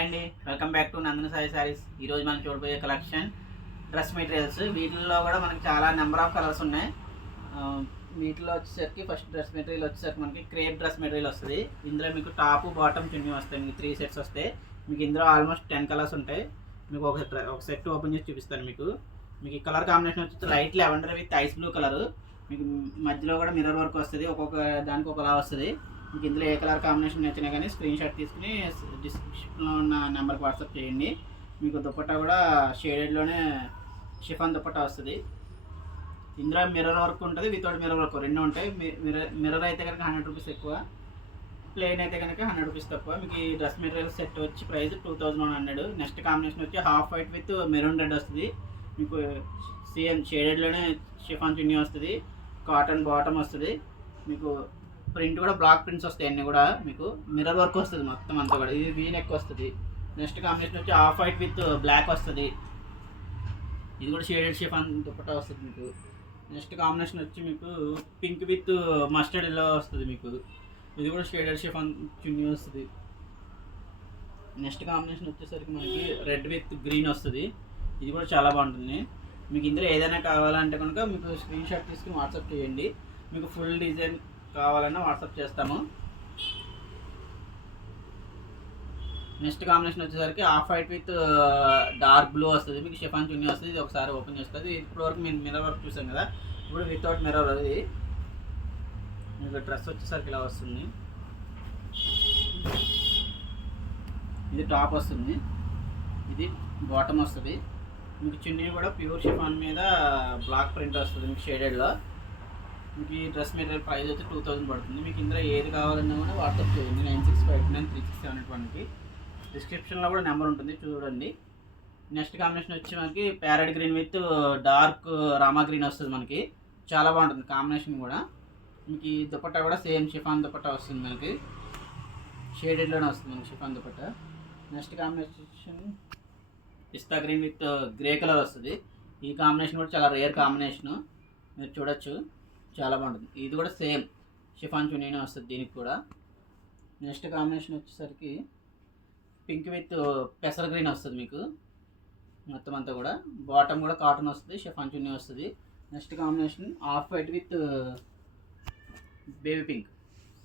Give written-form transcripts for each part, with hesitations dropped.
అండి welcome back to నందన సాయి సారీస్. ఈరోజు మనం చూడబోయే కలెక్షన్ డ్రెస్ మెటీరియల్స్. వీటిల్లో కూడా మనకి చాలా నెంబర్ ఆఫ్ కలర్స్ ఉన్నాయి. వీటిలో వచ్చేసరికి ఫస్ట్ డ్రెస్ మెటీరియల్ వచ్చేసరికి మనకి క్రేప్ డ్రెస్ మెటీరియల్ వస్తుంది. ఇందులో మీకు టాప్ బాటమ్ చున్నీ వస్తాయి. మీకు 3 సెట్స్ వస్తాయి. మీకు ఇందులో ఆల్మోస్ట్ 10 కలర్స్ ఉంటాయి. మీకు ఒక సెట్ ఓపెన్ చేసి చూపిస్తాను. మీకు ఈ కలర్ కాంబినేషన్ వచ్చి light lavender with ice blue colour. మీకు మధ్యలో కూడా మిర్రర్ వర్క్ వస్తుంది. ఒక్కొక్క దానికి ఒకలా వస్తుంది. మీకు ఇందులో ఏ కలర్ కాంబినేషన్ నచ్చినా కానీ స్క్రీన్ షాట్ తీసుకుని డిస్క్రిప్షన్లో ఉన్న నెంబర్కి వాట్సాప్ చేయండి. మీకు దుపట్టా కూడా షేడెడ్లోనే షిఫాన్ దుపట్టా వస్తుంది. ఇందులో మిర్రర్ వర్క్ ఉంటుంది, వితౌట్ మిర్రర్ వర్క్ రెండు ఉంటాయి. మిర్రర్ అయితే కనుక 100 రూపీస్ ఎక్కువ, ప్లెయిన్ అయితే కనుక 100 రూపీస్ తక్కువ. మీకు ఈ డ్రెస్ మెటీరియల్ సెట్ వచ్చి ప్రైస్ 2100. నెక్స్ట్ కాంబినేషన్ వచ్చి half white with maroon red వస్తుంది. మీకు సేమ్ షేడెడ్లోనే షిఫాన్ చున్నీ వస్తుంది. కాటన్ బాటమ్ వస్తుంది. మీకు ప్రింట్ కూడా బ్లాక్ ప్రింట్స్ వస్తాయి. అన్నీ కూడా మీకు మిర్రర్ వర్క్ వస్తుంది మొత్తం అంతా కూడా. ఇది వీ నెక్ వస్తుంది. నెక్స్ట్ కాంబినేషన్ వచ్చి హాఫ్ వైట్ విత్ బ్లాక్ వస్తుంది. ఇది కూడా షేడెడ్ షిఫాన్ దుపట్టా వస్తుంది మీకు. నెక్స్ట్ కాంబినేషన్ వచ్చి మీకు పింక్ విత్ మస్టర్డ్ ఎల్లో వస్తుంది. మీకు ఇది కూడా షేడెడ్ షిఫాన్ చున్నీ వస్తుంది. నెక్స్ట్ కాంబినేషన్ వచ్చేసరికి మనకి రెడ్ విత్ గ్రీన్ వస్తుంది. ఇది కూడా చాలా బాగుంటుంది. మీకు ఇందులో ఏదైనా కావాలంటే కనుక మీకు స్క్రీన్ షాట్ తీసుకుని వాట్సాప్ చేయండి. మీకు ఫుల్ డిజైన్ కావాలన్నా వాట్సాప్ చేస్తాము. నెక్స్ట్ కాంబినేషన్ వచ్చేసరికి half white with dark blue వస్తుంది. మీకు షిఫాన్ చున్నీ వస్తుంది. ఇది ఒకసారి ఓపెన్ చేస్తుంది. ఇప్పటివరకు మేము మిర్రర్ వర్క్ చూసాం కదా, ఇప్పుడు వితౌట్ మిర్రర్. అది మీకు డ్రెస్ వచ్చేసరికి ఇలా వస్తుంది. ఇది టాప్ వస్తుంది. ఇది బాటమ్ వస్తుంది. మీకు చున్నీ కూడా ప్యూర్ షిఫాన్ మీద బ్లాక్ ప్రింట్ వస్తుంది. మీకు షేడెడ్లో. మీకు ఈ డ్రెస్ మెటీరియల్ ప్రైస్ వచ్చి 2000 పడుతుంది. మీకు ఇందులో ఏది కావాలన్నా కూడా వాట్సాప్ చేయండి. 96593671కి. డిస్క్రిప్షన్లో కూడా నెంబర్ ఉంటుంది, చూడండి. నెక్స్ట్ కాంబినేషన్ వచ్చి మనకి parrot green with dark Rama green వస్తుంది. మనకి చాలా బాగుంటుంది కాంబినేషన్ కూడా. మీకు ఈ దుపట్టా కూడా సేమ్ షిఫాన్ దుపట్టా వస్తుంది. మనకి షేడెడ్లోనే వస్తుంది మనకి chiffon dupatta. Next combination pista green with grey colour వస్తుంది. ఈ కాంబినేషన్ కూడా చాలా రేర్ కాంబినేషను, మీరు చూడొచ్చు. చాలా బాగుంటుంది. ఇది కూడా సేమ్ షిఫాన్ చున్నీనే వస్తుంది దీనికి కూడా. నెక్స్ట్ కాంబినేషన్ వచ్చేసరికి పింక్ విత్ పెసర్ గ్రీన్ వస్తుంది. మీకు మొత్తం అంతా కూడా బాటమ్ కూడా కాటన్ వస్తుంది. షిఫాన్ చున్నీ వస్తుంది. Next combination half white with baby pink.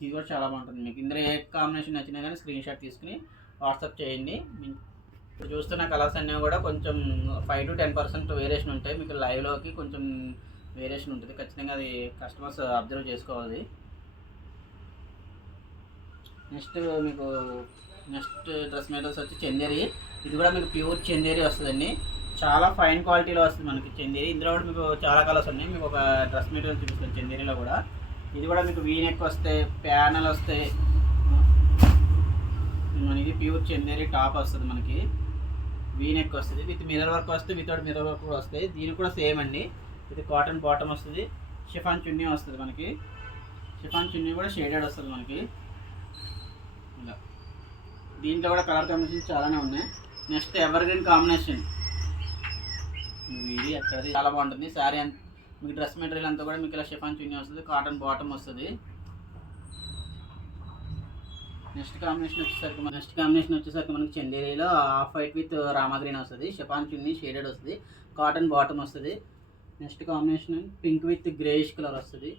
ఇది కూడా చాలా బాగుంటుంది. మీకు ఇందులో ఏ కాంబినేషన్ నచ్చినా కానీ స్క్రీన్ షాట్ తీసుకుని వాట్సాప్ చేయండి. ఇప్పుడు చూస్తున్న కలర్స్ అన్నీ కూడా కొంచెం 5 to 10% వేరియేషన్ ఉంటాయి. మీకు లైవ్లోకి కొంచెం వేరియేషన్ ఉంటుంది. ఖచ్చితంగా అది కస్టమర్స్ అబ్జర్వ్ చేసుకోవాలి. నెక్స్ట్ డ్రెస్ మెటీరియల్స్ వచ్చి చందేరి. ఇది కూడా మీకు ప్యూర్ చందేరి వస్తుందండి. చాలా ఫైన్ క్వాలిటీలో వస్తుంది మనకి చందేరి. ఇందులో కూడా మీకు చాలా కలర్స్ ఉన్నాయి. మీకు ఒక డ్రెస్ మెటీరియల్ చూపిస్తుంది చందేరిలో కూడా. ఇది కూడా మీకు వీ నెక్ వస్తాయి, ప్యానల్ వస్తాయి. మనకి ప్యూర్ చందేరి టాప్ వస్తుంది. మనకి వీ నెక్ వస్తుంది. విత్ మిర్రర్ వర్క్ వస్తుంది, వితౌట్ మిర్రర్ వర్క్ కూడా వస్తాయి. దీనికి కూడా సేమ్ అండి. ఇది కాటన్ బాటమ్ వస్తుంది. షిఫాన్ చున్నీ వస్తుంది. మనకి షిఫాన్ చున్నీ కూడా షేడెడ్ వస్తుంది మనకి ఇలా. దీంట్లో కూడా కలర్ కాంబినేషన్ చాలానే ఉన్నాయి. Next ever green combination. ఇది ఎక్కడది చాలా బాగుంటుంది. శారీ మీకు డ్రెస్ మెటీరియల్ అంతా కూడా మీకు ఇలా షిఫాన్ చున్నీ వస్తుంది. కాటన్ బాటమ్ వస్తుంది. నెక్స్ట్ కాంబినేషన్ వచ్చేసరికి మనకి చందేరిలో half white with Rama green వస్తుంది. షిఫాన్ చున్నీ షేడెడ్ వస్తుంది. కాటన్ బాటమ్ వస్తుంది. Next combination pink with greyish colour వస్తుంది.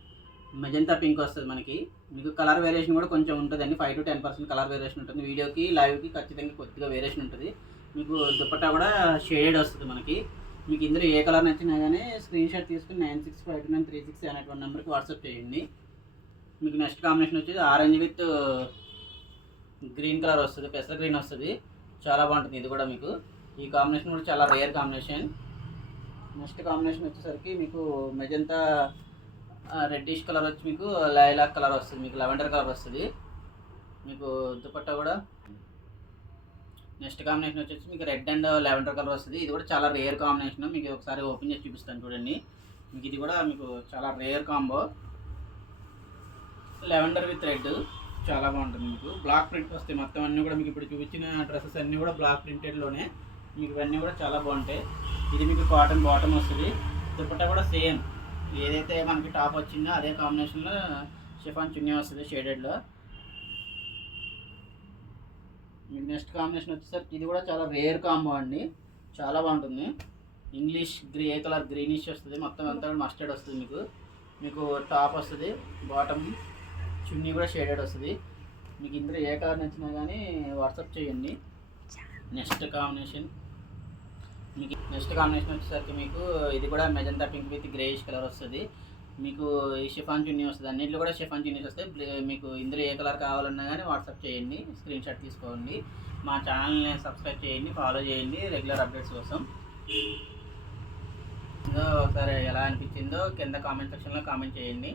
మెజంతా పింక్ వస్తుంది. మనకి మీకు కలర్ వేరియేషన్ కూడా కొంచెం ఉంటుందండి. 5 to 10% కలర్ వేరియేషన్ ఉంటుంది. వీడియోకి లైవ్కి ఖచ్చితంగా కొద్దిగా వేరియేషన్ ఉంటుంది. మీకు దుపట్టా కూడా షేడెడ్ వస్తుంది. మనకి మీకు ఇందులో ఏ కలర్ నచ్చినా కానీ స్క్రీన్ షాట్ తీసుకుని 96593671 నెంబర్కి వాట్సాప్ చేయండి. మీకు నెక్స్ట్ కాంబినేషన్ వచ్చేది ఆరెంజ్ విత్ గ్రీన్ కలర్ వస్తుంది. పెసర్ గ్రీన్ వస్తుంది. చాలా బాగుంటుంది. ఇది కూడా మీకు ఈ కాంబినేషన్ కూడా చాలా రేర్ కాంబినేషన్. నెక్స్ట్ కాంబినేషన్ వచ్చేసరికి మీకు మెజంతా రెడ్డిష్ కలర్ వచ్చి మీకు లైలాక్ కలర్ వస్తుంది. మీకు లెవెండర్ కలర్ వస్తుంది. మీకు దుపట్టా కూడా నెక్స్ట్ కాంబినేషన్ వచ్చేసి మీకు రెడ్ అండ్ లెవెండర్ కలర్ వస్తుంది. ఇది కూడా చాలా రేర్ కాంబినేషన్. మీకు ఒకసారి ఓపెన్ చేసి చూపిస్తాను చూడండి. మీకు ఇది కూడా మీకు చాలా rare combo. Lavender with red చాలా బాగుంటుంది. మీకు బ్లాక్ ప్రింట్ వస్తాయి మొత్తం అన్నీ కూడా. మీకు ఇప్పుడు చూపించిన డ్రెస్సెస్ అన్నీ కూడా బ్లాక్ ప్రింటెడ్లోనే. మీకు ఇవన్నీ కూడా చాలా బాగుంటాయి. ఇది మీకు కాటన్ బాటమ్ వస్తుంది. దుపట్టా కూడా సేమ్ ఏదైతే మనకి టాప్ వచ్చిందో అదే కాంబినేషన్లో షిఫాన్ చున్నీ వస్తుంది షేడెడ్లో. మీకు నెక్స్ట్ కాంబినేషన్ వచ్చేసరికి ఇది కూడా చాలా రేర్ కాంబో అండి, చాలా బాగుంటుంది. ఇంగ్లీష్ గ్రే కలర్ గ్రీనిష్ వస్తుంది, మొత్తం అంతా కూడా మస్టర్డ్ వస్తుంది. మీకు మీకు టాప్ వస్తుంది, బాటమ్ చున్నీ కూడా షేడెడ్ వస్తుంది. మీకు ఇందులో ఏ కలర్ నచ్చినా కానీ వాట్సాప్ చేయండి. నెక్స్ట్ కాంబినేషన్ వచ్చేసరికి మీకు ఇది కూడా magenta pink with greyish colour వస్తుంది. మీకు ఈ షిఫాన్ చున్నీ వస్తుంది, అన్నింటిలో కూడా షిఫాన్ చున్నీస్ వస్తాయి. మీకు ఇందులో ఏ కలర్ కావాలన్నా కానీ వాట్సాప్ చేయండి, స్క్రీన్ షాట్ తీసుకోండి. మా ఛానల్ని సబ్స్క్రైబ్ చేయండి, ఫాలో చేయండి రెగ్యులర్ అప్డేట్స్ కోసం. ఒకసారి ఎలా అనిపించిందో కింద కామెంట్ సెక్షన్లో కామెంట్ చేయండి.